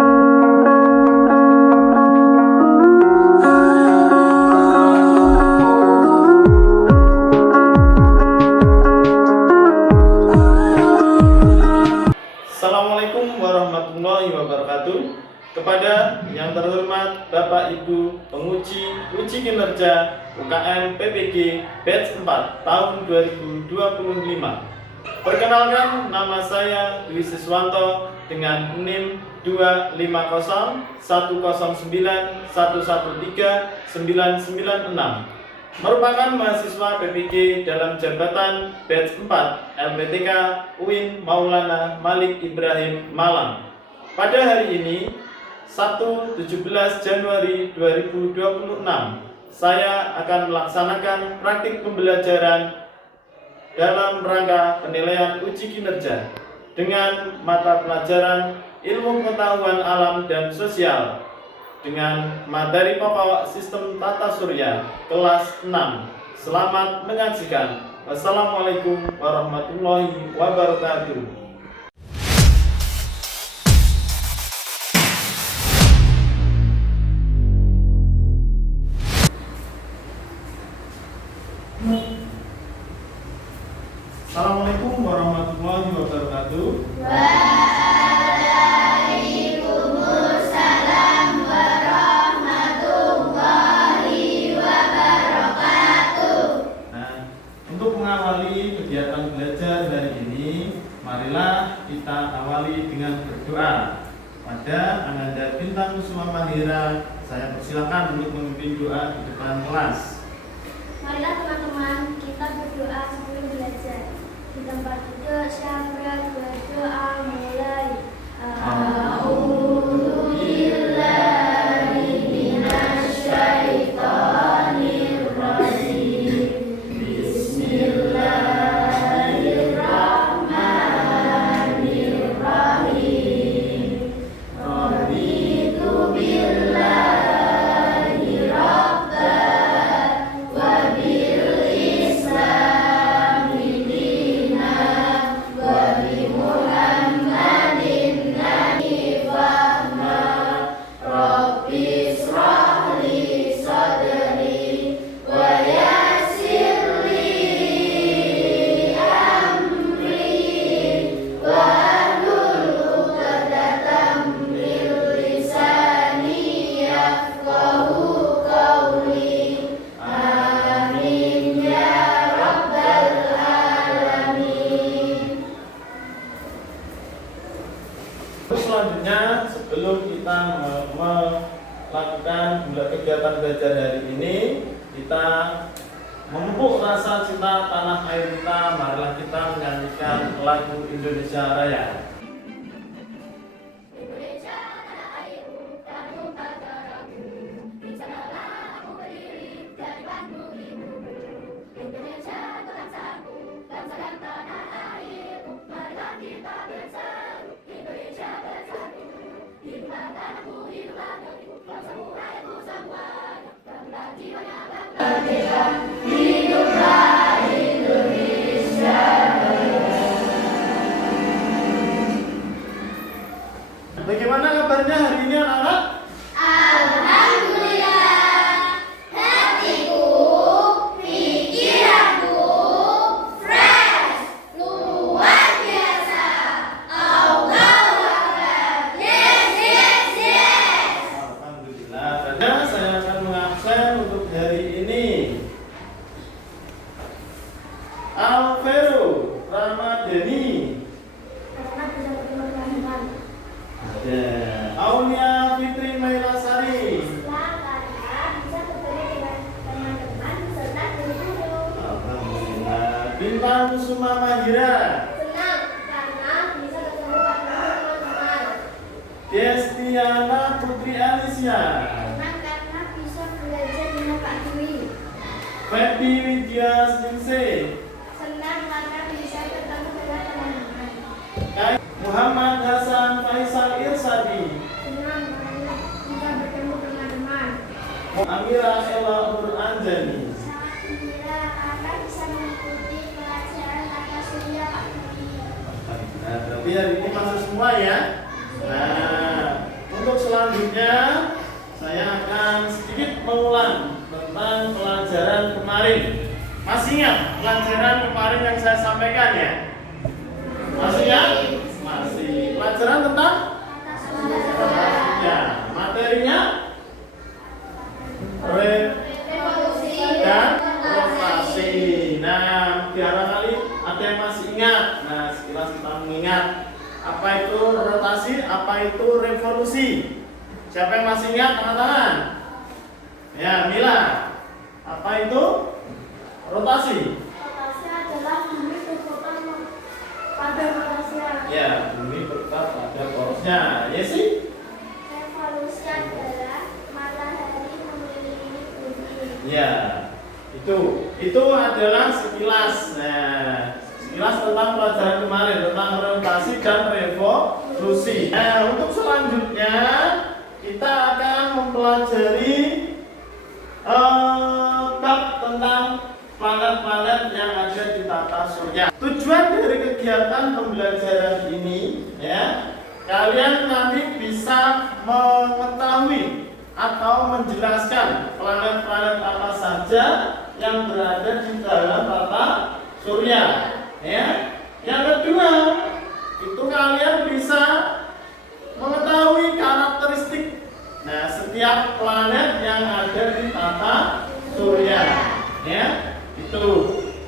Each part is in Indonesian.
Assalamualaikum warahmatullahi wabarakatuh. Kepada yang terhormat Bapak Ibu penguji uji kinerja UKM PPG batch 4 tahun 2025. Perkenalkan, nama saya Dwi Siswanto dengan NIM 2509109113996, merupakan mahasiswa PPG dalam jabatan batch 4 LPTK UIN Maulana Malik Ibrahim Malang. Pada hari ini, Sabtu 17 Januari 2026, saya akan melaksanakan praktik pembelajaran dalam rangka penilaian uji kinerja dengan mata pelajaran Ilmu Pengetahuan Alam dan Sosial dengan materi pokok Sistem Tata Surya kelas 6. Selamat menyaksikan. Wassalamualaikum warahmatullahi wabarakatuh. Assalamualaikum warahmatullahi wabarakatuh. Waalaikumsalam warahmatullahi wabarakatuh. Nah, untuk mengawali kegiatan belajar hari ini, marilah kita awali dengan berdoa. Pada Ananda Bintang Kusuma Mahira, saya persilakan untuk memimpin doa di depan kelas. Marilah teman-teman, kita berdoa sebelum belajar. Di tempat duduk siapa berdoa mulai. A'udzubillahi minasyaitonirrajim. Bismillahirrahmanirrahim. Raditu billahi rabban wa bil islami dinan wa bi Muhammadin nabiyana. Rabbi israh li sadri wa yassir li amri wa hlul 'uqdatam min lisani yafqahu qawli. Amin ya rabbal alamin. Selanjutnya, sebelum kita melakukan kegiatan belajar hari ini, kita memupuk rasa cinta tanah air kita. Marilah kita menyanyikan lagu Indonesia Raya. Indonesia tanah airku, tanah darahku, di sanalah aku berdiri dari Bandung ibuku. Indonesia itu bangsaku, bangsa dan tanah airku, marilah kita bersatu. Indonesia bersatu, hiduplah tanahku, hiduplah negeriku, bangsaku, rakyatku semuanya, bangga jiwanya, bangga merdeka. Hiduplah Indonesia. Bagaimana kabarnya hari ini anak-anak? Alhamdulillah, hatiku, pikiranku fresh, luar biasa. Allahu Akbar. Yes, yes, yes. Alhamdulillah. Dan saya akan mengabsen untuk hari ini. Alvero Ramadhani. Karena bisa bertemu teman-teman. Ada Aulia Fitri Mailasari. Karena bisa bertemu dengan teman-teman beserta guru-guru. Alhamdulillah. Bintang Kusuma Mahira. Senang karena bisa bertemu teman-teman. Destiana Putri Alicia. Senang karena bisa belajar dengan Pak Dwi. Febi Widya Sningsih. Senang karena bisa bertemu dengan teman-teman. Muhammad Hasan Faisal Irsadi. Senang karena bisa bertemu teman-teman. Amira Ella Nur Anjani. Sangat gembira karena bisa mengikuti pelajaran Tata Surya Pak Dwi. Nah, berarti hari ini masuk semua ya. Nah, selanjutnya saya akan sedikit mengulang tentang pelajaran kemarin. Masih ingat pelajaran kemarin yang saya sampaikan ya? Masih ingat? Masih. Pelajaran tentang? Ya, materinya revolusi dan rotasi. Nah, barangkali ada yang masih ingat. Nah, sekilas kita mengingat apa itu rotasi, apa itu revolusi. Siapa yang masih ingat? Angkat tangan. Ya, Mila. Apa itu rotasi? Rotasi adalah bumi berputar pada porosnya. Ya, bumi berputar pada porosnya. Yesi? Revolusi adalah matahari mengelilingi bumi. Ya, itu adalah sekilas. Nah, sekilas tentang pelajaran kemarin tentang rotasi dan revolusi. Nah, untuk selanjutnya kita akan mempelajari bab tentang planet-planet yang ada di tata surya. Tujuan dari kegiatan pembelajaran ini, ya, kalian nanti bisa mengetahui atau menjelaskan planet-planet apa saja yang berada di dalam tata surya. Ya. Yang kedua, itu kalian bisa mengetahui karakteristik setiap planet yang ada di tata surya. Ya, itu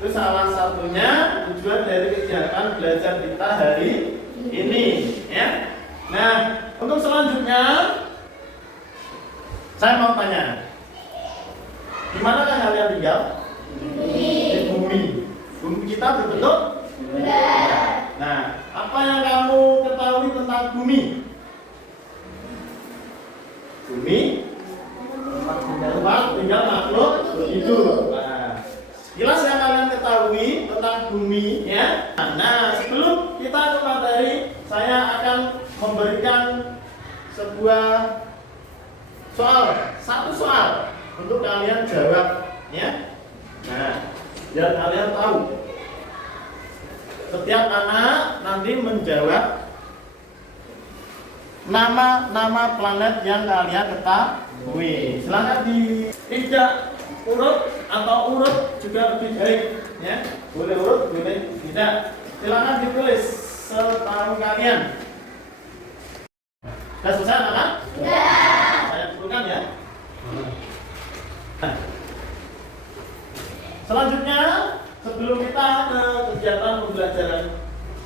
salah satunya tujuan dari kegiatan belajar kita hari ini. Ya. Nah, untuk selanjutnya saya mau tanya, di mana kan kalian tinggal? Di bumi. Bumi kita berbentuk bulat. Nah, apa yang kamu ketahui tentang bumi? Bumi tempat tinggal makhluk hidup. Nah, jelas yang kalian ketahui tentang bumi, ya. Nah, sebelum kita ke materi, saya akan memberikan sebuah satu soal untuk kalian jawab, ya. Nah, biar kalian tahu. Setiap anak nanti menjawab nama planet yang kalian ketahui. Silakan tidak urut atau urut juga lebih baik, ya. Boleh urut, boleh tidak. Silakan ditulis setahu kalian. Sudah selesai, anak? Sudah. Saya dulukan ya. Nah, selanjutnya sebelum kita ke kegiatan pembelajaran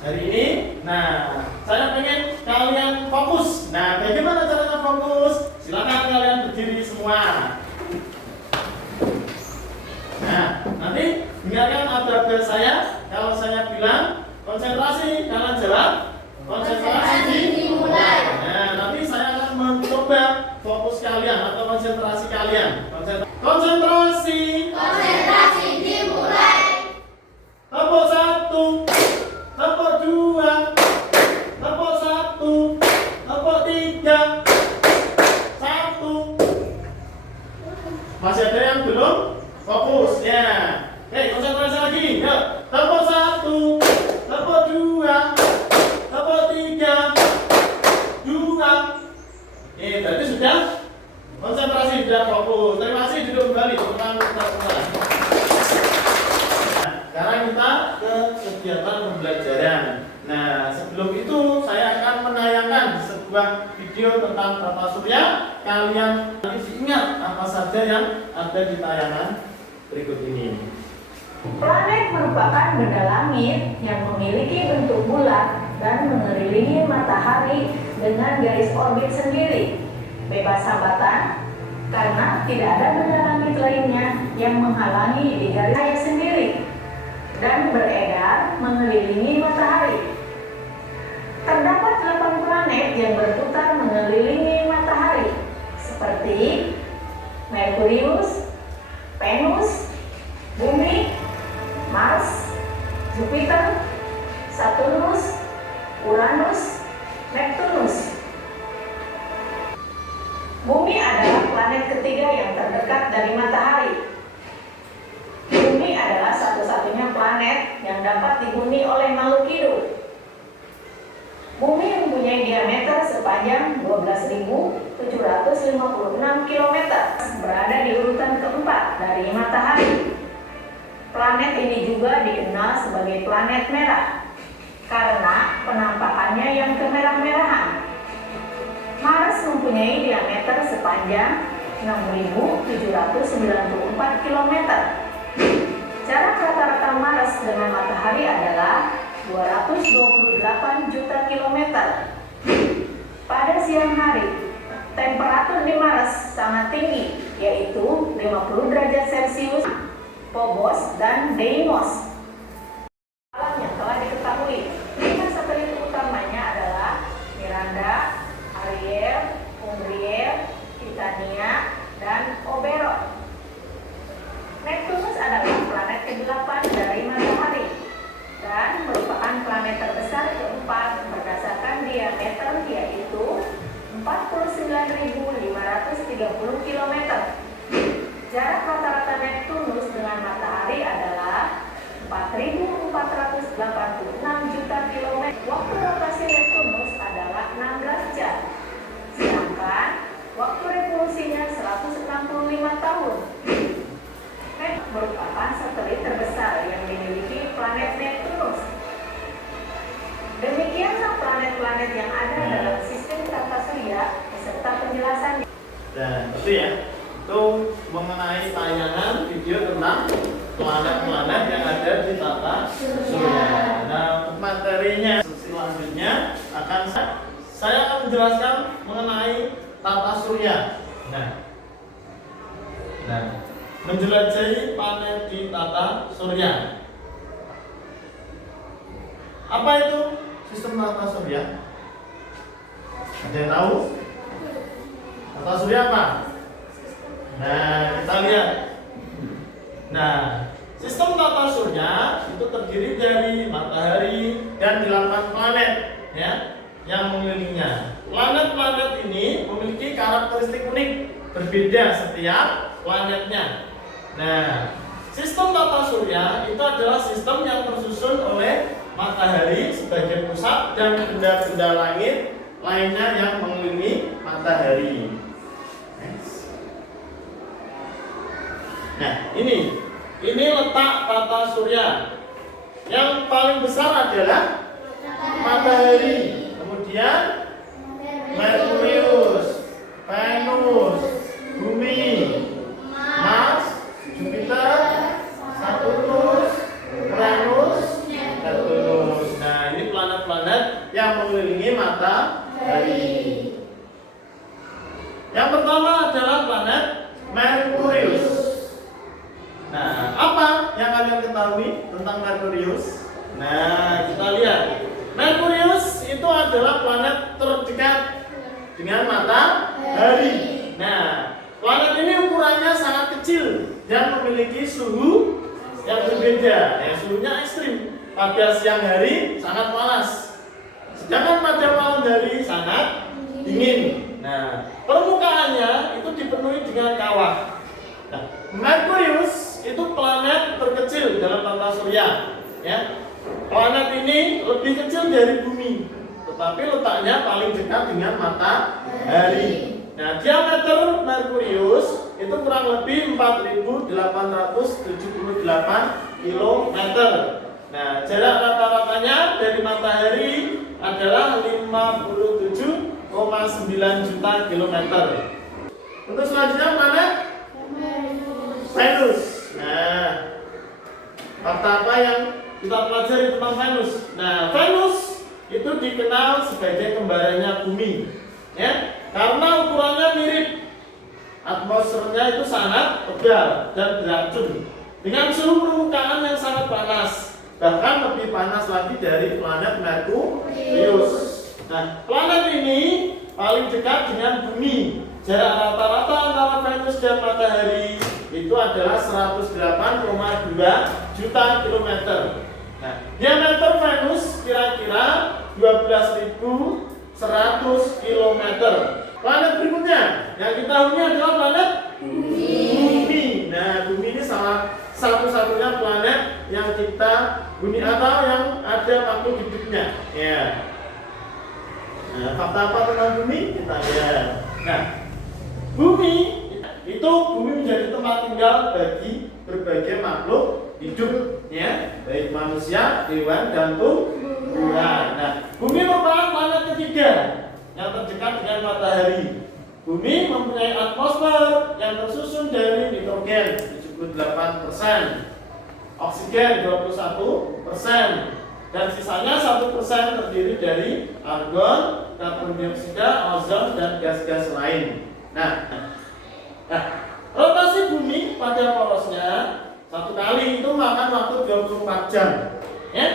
hari ini, nah, saya pengen kalian fokus. Nah, bagaimana caranya fokus? Silakan kalian berdiri semua. Nah, nanti dengarkan aba-aba saya. Kalau saya bilang konsentrasi, kalian jawab konsentrasi dimulai. Nah, nanti saya akan mencoba fokus kalian atau konsentrasi kalian. Konsentrasi dimulai. Tepuk 1, tepuk 2, tepuk 1, tepuk 3, 1. Masih ada yang belum fokus, ya. Oke, konsentrasi lagi. Yuk, tepuk 1, tepuk 2, tepuk 3, 2. Berarti sudah konsentrasi, sudah fokus. Terima kasih, duduk kembali. Sekarang kita ke kegiatan pembelajaran. Nah, sebelum itu saya akan menayangkan sebuah video tentang tata surya. Kalian nanti ingat apa saja yang ada di tayangan berikut ini. Planet merupakan benda langit yang memiliki bentuk bulat dan mengelilingi matahari dengan garis orbit sendiri, bebas hambatan, karena tidak ada benda langit lainnya yang menghalangi di garisnya sendiri dan beredar mengelilingi matahari. Terdapat 8 planet yang berputar mengelilingi matahari, seperti Merkurius, Venus, Bumi, Mars, Jupiter, Saturnus, Uranus, Neptunus. Bumi adalah planet ketiga yang terdekat dari matahari. Bumi adalah satu-satunya planet yang dapat dihuni oleh makhluk hidup. Bumi mempunyai mempunyai diameter sepanjang 12.756 km, berada di urutan keempat dari matahari. Planet ini juga dikenal sebagai planet merah karena penampakannya yang kemerah-merahan. Mars mempunyai diameter sepanjang 6.794 km. Jarak rata-rata Mars dengan matahari adalah 228 juta kilometer. Pada siang hari, temperatur di Mars sangat tinggi, yaitu 50 derajat Celcius. Phobos dan Deimos. Alamnya telah diketahui. 5 satelit utamanya adalah Miranda, Ariel, Umbriel, Titania, dan Oberon. Neptunus adalah planet ke-8 dari matahari dan merupakan planet terbesar keempat berdasarkan diameter, yaitu 49.530 km. Jarak rata-rata Neptunus dengan matahari adalah 4.486 juta kilometer. Waktu rotasi Neptunus adalah 16 jam, sedangkan waktu revolusinya 165 tahun. Merupakan satelit terbesar yang dimiliki planet Neptunus. Demikianlah planet-planet yang ada dalam sistem tata surya beserta penjelasan. Dan itu ya, itu mengenai tayangan video tentang planet-planet yang ada di tata surya. Nah, untuk materinya selanjutnya akan saya akan menjelaskan mengenai tata surya. Nah, menjelajahi planet di tata surya. Apa itu sistem tata surya? Ada yang tahu? Tata surya apa? Nah, kita lihat. Nah, sistem tata surya itu terdiri dari matahari dan 8 planet, ya, yang mengelilinginya. Planet-planet ini memiliki karakteristik unik, berbeda setiap planetnya. Nah, sistem tata surya itu adalah sistem yang tersusun oleh matahari sebagai pusat dan benda-benda langit lainnya yang mengelilingi matahari. Nah, ini letak tata surya. Yang paling besar adalah matahari, kemudian Merkurius, Venus, Bumi, Mars, Jupiter, Saturnus, Uranus, Neptunus. Nah, ini planet-planet yang mengelilingi matahari. Yang pertama adalah planet Merkurius. Nah, apa yang kalian ketahui tentang Merkurius? Nah, kita lihat. Merkurius itu adalah planet terdekat dengan matahari. Nah, planet ini ukurannya sangat kecil dan memiliki suhu yang berbeda. Ya, suhunya ekstrim. Pada siang hari sangat panas, sedangkan pada malam hari sangat dingin. Nah, permukaannya itu dipenuhi dengan kawah. Nah, Merkurius itu planet terkecil dalam tata surya. Ya, planet ini lebih kecil dari Bumi, tetapi letaknya paling dekat dengan matahari. Nah, diameter Merkurius itu kurang lebih 4.878 km. Nah, jarak rata-ratanya dari matahari adalah 57,9 juta kilometer. Untuk selanjutnya planet Venus. Nah, fakta apa yang kita pelajari tentang Venus? Nah, Venus itu dikenal sebagai kembarannya Bumi, ya, karena ukurannya mirip. Atmosfernya itu sangat tebal dan beracun, dengan suhu permukaan yang sangat panas, bahkan lebih panas lagi dari planet Merkurius. Nah, planet ini paling dekat dengan Bumi. Jarak rata-rata antara Venus dan matahari itu adalah 108,2 juta kilometer. Nah, diameter Venus kira-kira 12.100 kilometer. Planet berikutnya yang kita huni adalah planet Bumi. Nah, Bumi ini salah satu-satunya planet yang kita huni atau yang ada makhluk hidupnya. Ya. Nah, fakta apa tentang bumi? Kita lihat. Nah, bumi menjadi tempat tinggal bagi berbagai makhluk hidup, ya, baik manusia, hewan, dan tumbuhan. Nah, bumi merupakan planet ketiga yang terdekat dengan matahari. Bumi mempunyai atmosfer yang tersusun dari nitrogen 78%, oksigen 21%, dan sisanya 1% terdiri dari argon, karbon dioksida, ozon, dan gas-gas lain. Nah, rotasi bumi pada porosnya satu kali itu makan waktu 24 jam. Ya?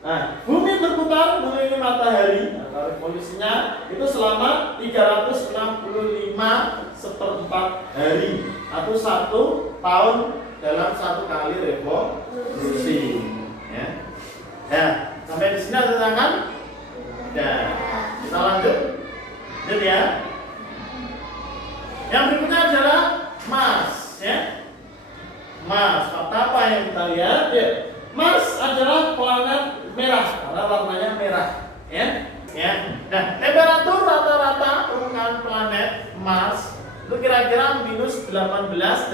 Nah, bumi berputar mengelilingi matahari atau revolusinya itu selama 365/4 hari atau 1 tahun dalam 1 kali revolusi. Ya. Nah, sampai di sini ada tangan? Nah, kita lanjut. Jadi ya. Yang berikutnya adalah Mars, ya. Mars, fakta apa yang kita lihat? Ya. Mars adalah planet merah karena warnanya merah, ya. Nah, temperatur rata-rata permukaan planet Mars itu kira-kira -18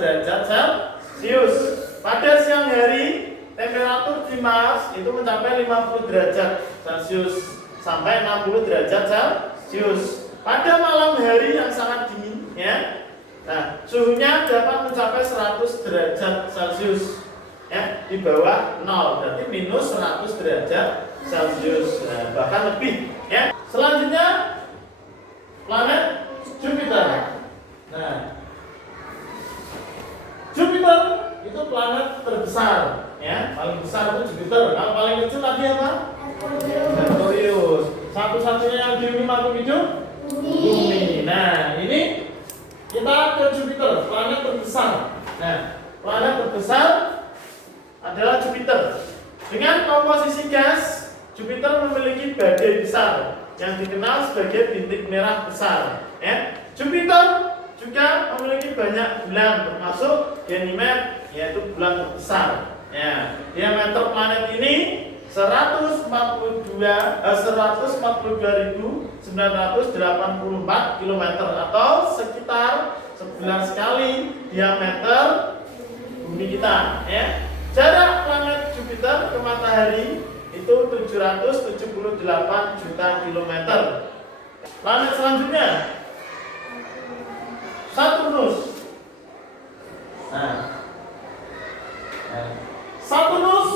derajat Celcius. Pada siang hari, temperatur di Mars itu mencapai 50 derajat Celcius sampai 60 derajat Celcius. Pada malam hari yang sangat dingin, ya. Nah, suhunya dapat mencapai 100 derajat Celcius, ya, di bawah 0, berarti -100 derajat Celcius, nah, bahkan lebih, ya. Selanjutnya planet Jupiter. Nah, Jupiter itu planet terbesar, ya, paling besar itu Jupiter. Kalau paling kecil tadi apa? Merkurius. Satu-satunya yang dihuni makhluk hidup bumi. Nah, ini kita ke Jupiter, planet terbesar. Nah, planet terbesar adalah Jupiter. Dengan komposisi gas, Jupiter memiliki badai besar yang dikenal sebagai bintik merah besar. Ya. Jupiter juga memiliki banyak bulan, termasuk Ganymede, yaitu bulan terbesar. Ya. Diameter planet ini 142.984 km atau sekitar 11 kali diameter bumi kita, ya. Jarak planet Jupiter ke matahari itu 778 juta kilometer. Planet selanjutnya Saturnus. Saturnus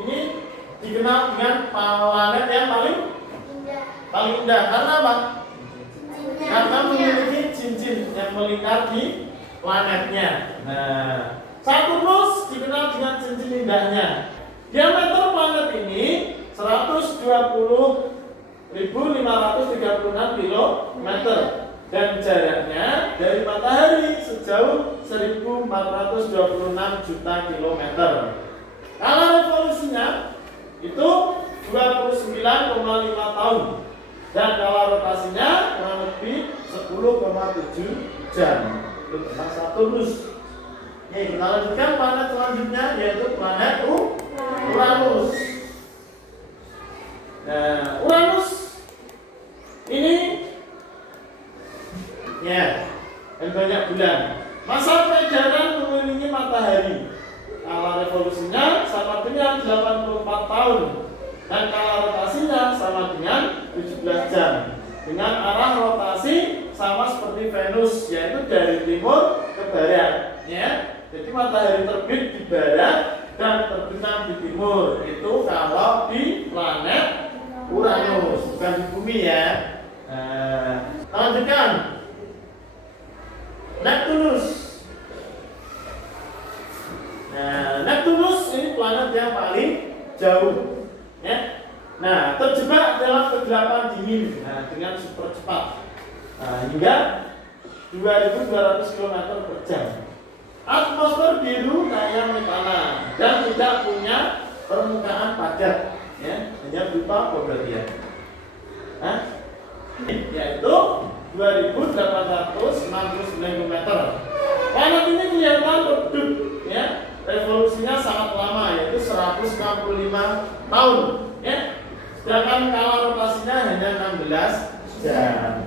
ini dikenal dengan planet yang paling indah karena apa? Karena memiliki cincin yang melingkar di planetnya. Nah, Saturnus dikenal dengan cincin indahnya. Diameter planet ini 120.536 km dan jaraknya dari matahari sejauh 1.426 juta kilometer. Skala revolusinya itu 29,5 tahun dan skala rotasinya kurang lebih 10,7 jam. Itu tentang Saturnus. Kita lanjutkan planet selanjutnya yaitu planet Uranus. Nah, Uranus ini ya yang banyak bulan. Masa peredaran mengelilingi matahari. Skala revolusinya sama dengan 84 tahun dan skala rotasinya sama dengan 17 jam. Dengan arah rotasi sama seperti Venus, yaitu dari timur ke barat, ya. Jadi matahari terbit di barat dan terbenam di timur. Itu kalau di planet Uranus, bukan di bumi, ya. Lanjutkan Neptunus. Nah, Neptunus ini planet yang paling jauh, ya. Nah, terjebak dalam kegelapan dingin, dengan super cepat, hingga 2.200 km per jam. Atmosfer biru kayak metana dan tidak punya permukaan padat, ya, hanya berupa bobotnya. Yaitu 2.869 km. Planet ini kelihatan redup, ya. Revolusinya sangat lama, yaitu 165 tahun, ya. Sedangkan skala rotasinya hanya 16 jam.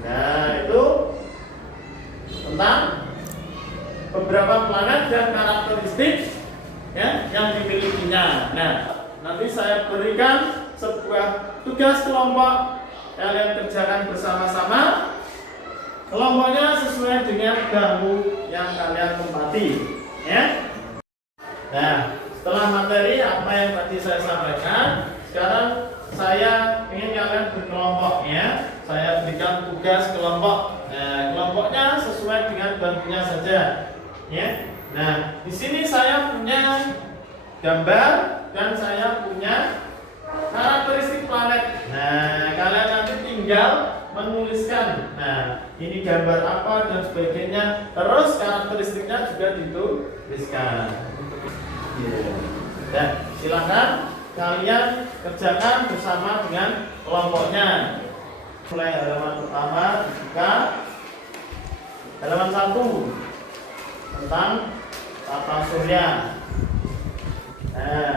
Nah, itu tentang beberapa planet dan karakteristik ya, yang dimilikinya. Nah, nanti saya berikan sebuah tugas kelompok, kalian kerjakan bersama-sama. Kelompoknya sesuai dengan bangku yang kalian tempati, ya. Nah, setelah materi apa yang tadi saya sampaikan, sekarang saya ingin kalian berkelompok, ya. Saya berikan tugas kelompok. Nah, kelompoknya sesuai dengan bangkunya saja, ya. Nah, di sini saya punya gambar dan saya punya karakteristik planet. Nah, kalian nanti tinggal menuliskan. Nah, ini gambar apa dan sebagainya. Terus karakteristiknya juga dituliskan. Ya, silakan kalian kerjakan bersama dengan kelompoknya. Mulai halaman pertama dibuka. Halaman 1 tentang tata surya. Nah,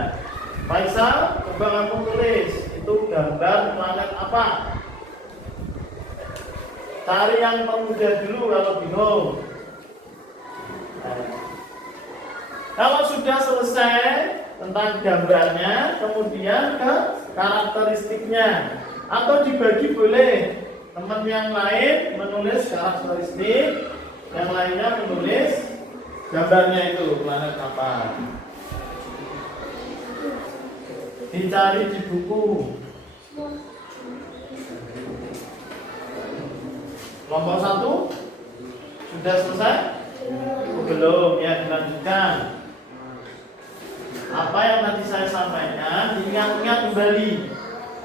Faisal, coba kamu tulis itu gambar planet apa? Cari yang pemuda dulu kalau bingung. Nah, kalau sudah selesai tentang gambarnya, kemudian ke karakteristiknya, atau dibagi boleh. Teman yang lain menulis karakteristik, yang lainnya menulis gambarnya itu planet apa. Dicari di buku. Kelompok 1 sudah selesai? Belum, ya dilanjutkan. Apa yang tadi saya sampaikan, diingat-ingat kembali.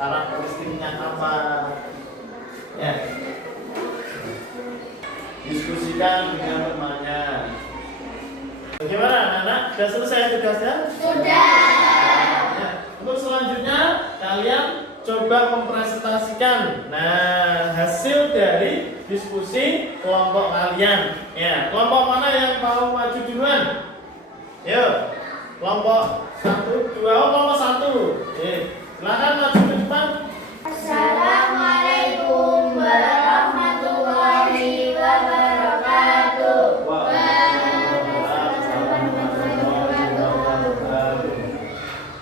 Karakteristiknya apa? Ya. Diskusikan dengan temannya. Bagaimana anak-anak? Sudah selesai tugasnya? Sudah. Untuk selanjutnya kalian coba mempresentasikan hasil dari diskusi kelompok kalian. Ya, kelompok mana yang mau maju duluan? Yuk, kelompok 1, 2, kelompok 1. Silakan maju ke depan. Assalamualaikum warahmatullahi wabarakatuh.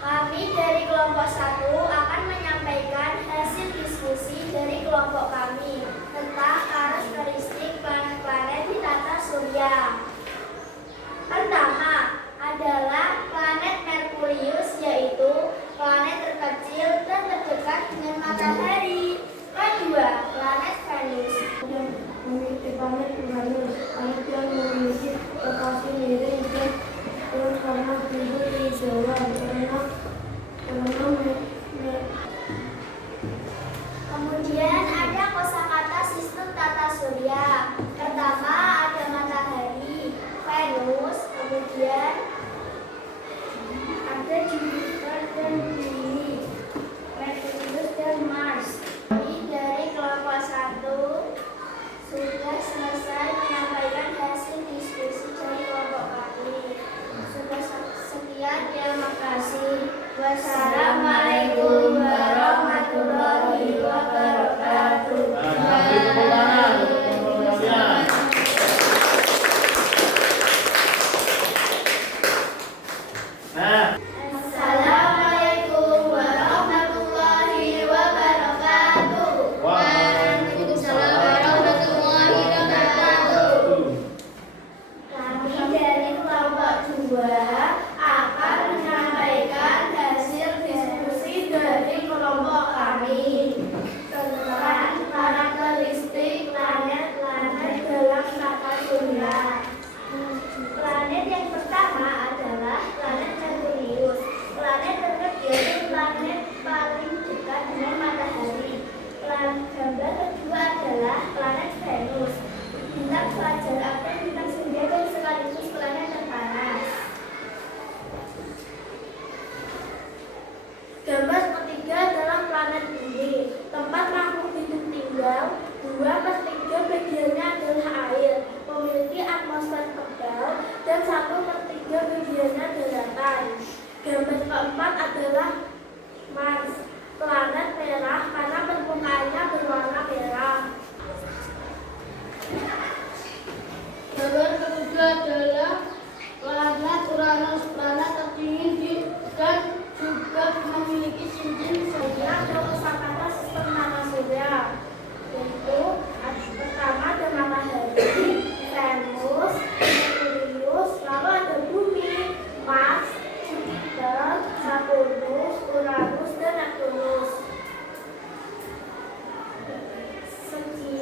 Kami dari kelompok 1 akan menyampaikan hasil diskusi dari kelompok kami tentang karakteristik planet-planet di tata surya. Pertama adalah planet Merkurius, yaitu planet terkecil dan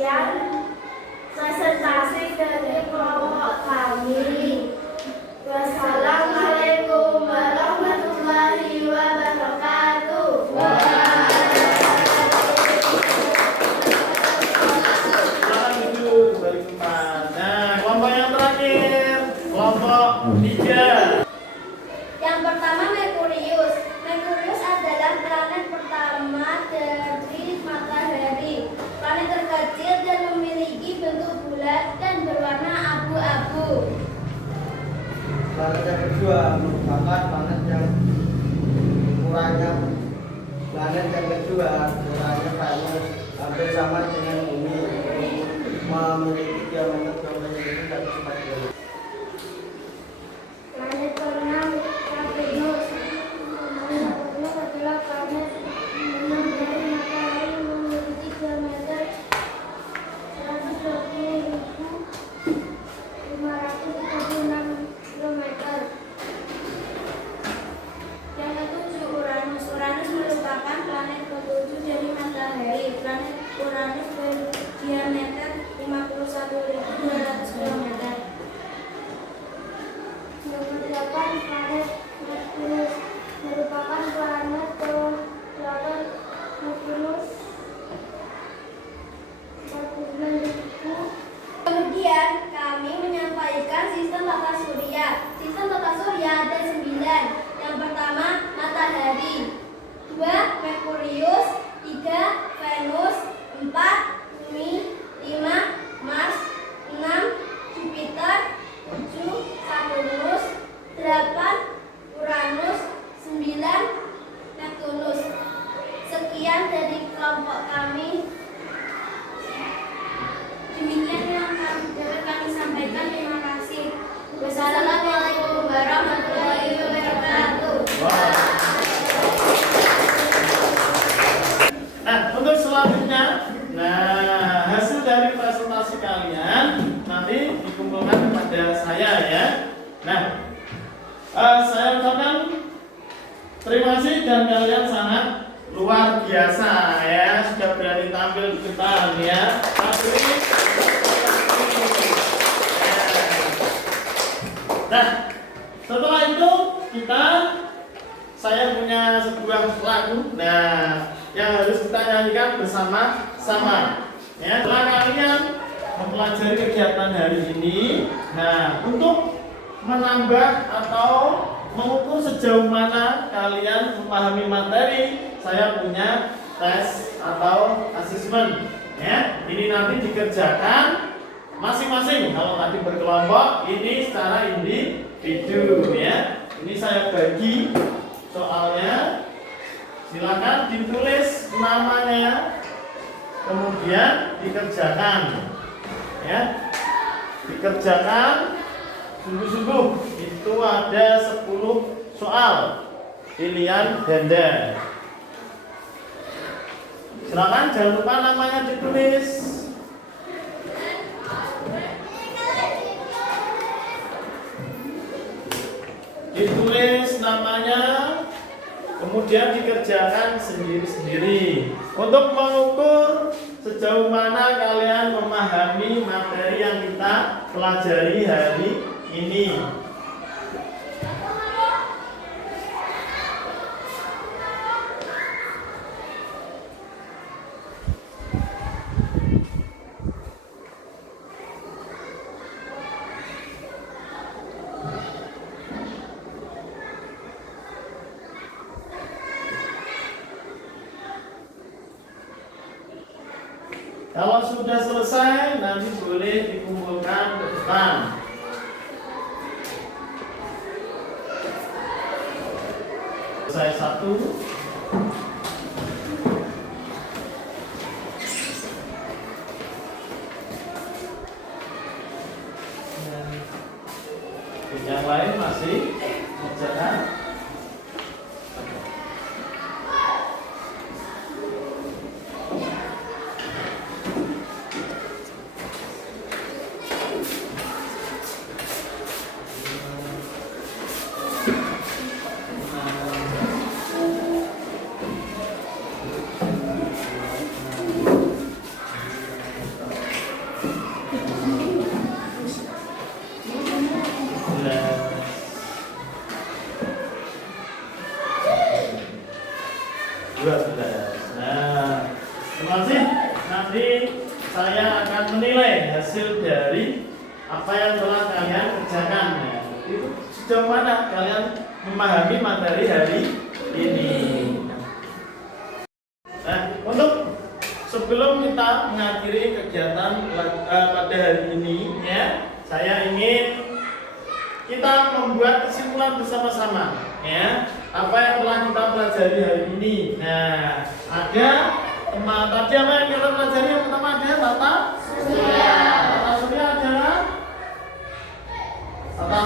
sekian presentasi dari kelompok kami. Wassalamualaikum warahmatullahi wabarakatuh. Selamat duduk kembali ke tempat. Nah, kelompok yang terakhir, kelompok 3. Yang pertama Merkurius. Merkurius adalah planet pertama dari matahari. Planet terkecil dan memiliki bentuk bulat dan berwarna abu-abu. Planet yang kedua merupakan planet yang ukurannya Venus hampir sama dengan Bumi, memiliki diameter 140. Planet keenam Uranus. Uranus adalah planet enam dari matahari, memiliki diameter 120.536 km. Yang ketujuh Uranus. Uranus merupakan planet ketujuh dari matahari. Planet Uranus berdiameter 51.200 km. Yang kedelapan planet Neptunus merupakan planet ke-8 Neptunus 49.000. Kemudian kami menyampaikan sistem tata surya. Sistem tata surya ada 9. Yang pertama matahari, 2 Merkurius, 3 Venus, 4 Bumi, 5 Mars, 6 Jupiter, 7 Saturnus, 8 Uranus, 9 Neptunus. Sekian dari kelompok kami. Demikian yang dapat kami sampaikan. Terima kasih. Wassalamualaikum warahmatullahi wabarakatuh. Nah, untuk selanjutnya, hasil dari presentasi kalian nanti dikumpulkan kepada saya ya. Nah, saya ucapkan terima kasih dan kalian sangat luar biasa ya, sudah berani tampil di depan ya. Nah, setelah itu saya punya sebuah lagu. Nah, yang harus kita nyanyikan bersama-sama. Ya, setelah kalian mempelajari kegiatan hari ini, nah untuk menambah atau mengukur sejauh mana kalian memahami materi, saya punya tes atau asesmen. Ya, ini nanti dikerjakan masing-masing. Kalau tadi berkelompok, ini secara individu ya. Ini saya bagi soalnya. Silakan ditulis namanya, kemudian dikerjakan. Ya, dikerjakan sungguh-sungguh. Itu ada 10 soal pilihan ganda. Silakan jangan lupa namanya ditulis. Ditulis namanya, kemudian dikerjakan sendiri-sendiri untuk mengukur sejauh mana kalian memahami materi yang kita pelajari hari ini. Kalau sudah selesai, nanti boleh dikumpulkan ke depan. Selesai satu. Yang lain masih kerjakan. saya akan menilai hasil dari apa yang telah kalian kerjakan. Nah, itu sejauh mana kalian memahami materi hari ini. Nah, untuk sebelum kita mengakhiri kegiatan pada hari ini, ya, saya ingin kita membuat kesimpulan bersama-sama, ya, apa yang telah kita pelajari hari ini. Nah, ada tadi apa yang kita pelajari? Yang pertama ada tata surya. Tata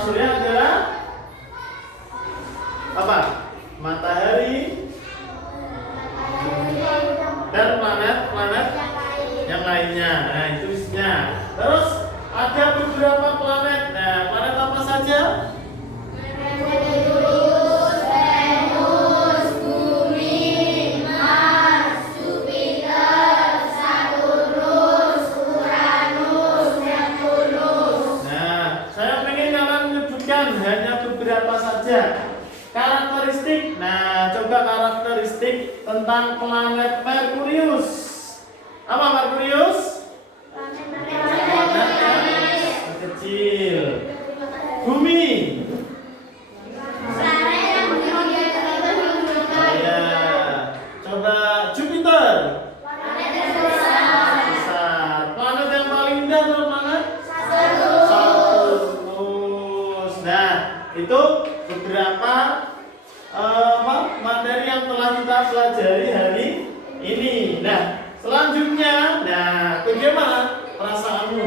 surya adalah apa? Matahari dan planet-planet yang lainnya. Nah, itu isinya. Terus ada beberapa planet. Nah, planet apa saja? Venus, Bumi, Mars, Jupiter, Saturnus, Uranus, Neptunus. Nah, saya pengen kalian menyebutkan hanya beberapa saja karakteristik. Nah, coba karakteristik tentang planet Merkurius. Apa Merkurius? Planet kecil. Bumi. Ya. Coba Jupiter. Besar. Planet yang paling indah adalah planet Saturnus. Nah, itu beberapa materi yang telah kita pelajari hari ini. Nah, selanjutnya, bagaimana perasaanmu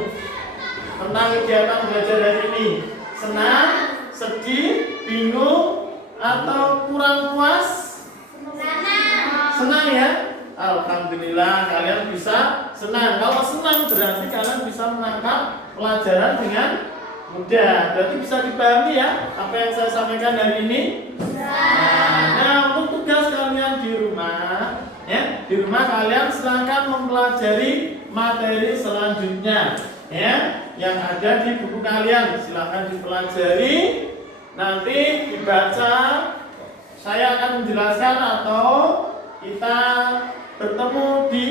tentang kegiatan belajar hari ini? Senang, sedih, bingung, atau kurang puas? Senang ya? Alhamdulillah kalian bisa senang. Kalau senang berarti kalian bisa menangkap pelajaran dengan mudah. Berarti bisa dipahami ya apa yang saya sampaikan hari ini? Nah, untuk tugas kalian di rumah, ya, di rumah kalian silakan mempelajari materi selanjutnya, ya, yang ada di buku kalian. Silakan dipelajari, nanti dibaca. Saya akan menjelaskan atau kita bertemu di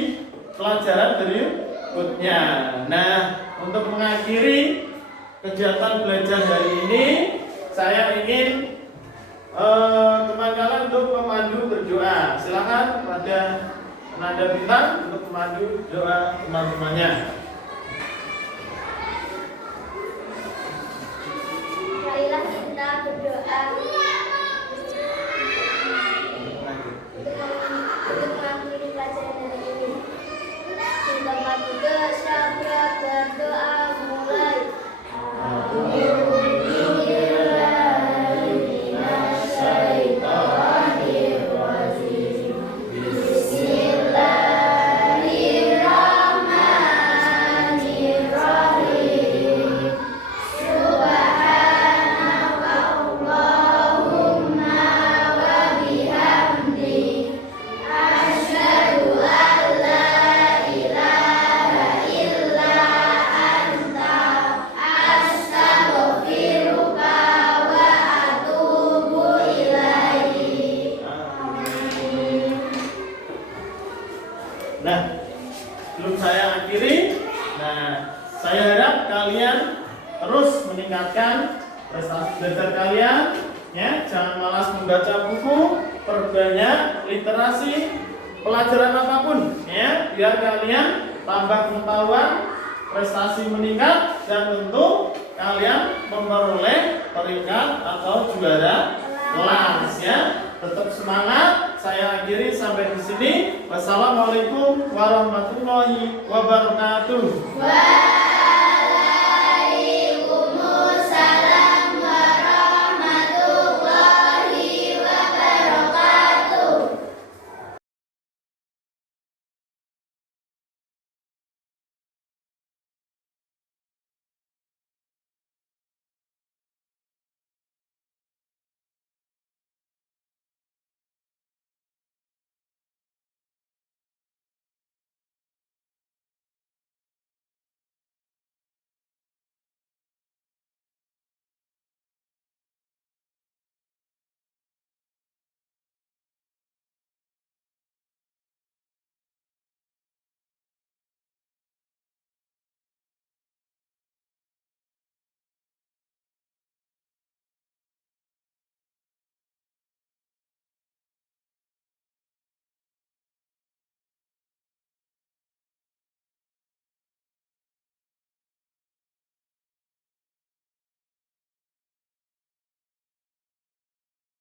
pelajaran berikutnya. Nah, untuk mengakhiri kegiatan belajar hari ini, saya ingin teman kalian untuk memandu berdoa. Silakan pada penanda bintang untuk memandu doa teman-temannya. Marilah kita berdoa untuk mengakhiri pelajaran hari ini. Di tempat duduk, syabra berdoa mulai. Nah, sebelum saya akhiri, saya harap kalian terus meningkatkan prestasi belajar kalian, ya. Jangan malas membaca buku, perbanyak literasi, pelajaran apapun, ya, biar kalian tambah pengetahuan, prestasi meningkat, dan tentu kalian memperoleh peringkat atau juara kelas, ya. Tetap semangat. Saya akhiri sampai di sini. Wassalamualaikum warahmatullahi wabarakatuh.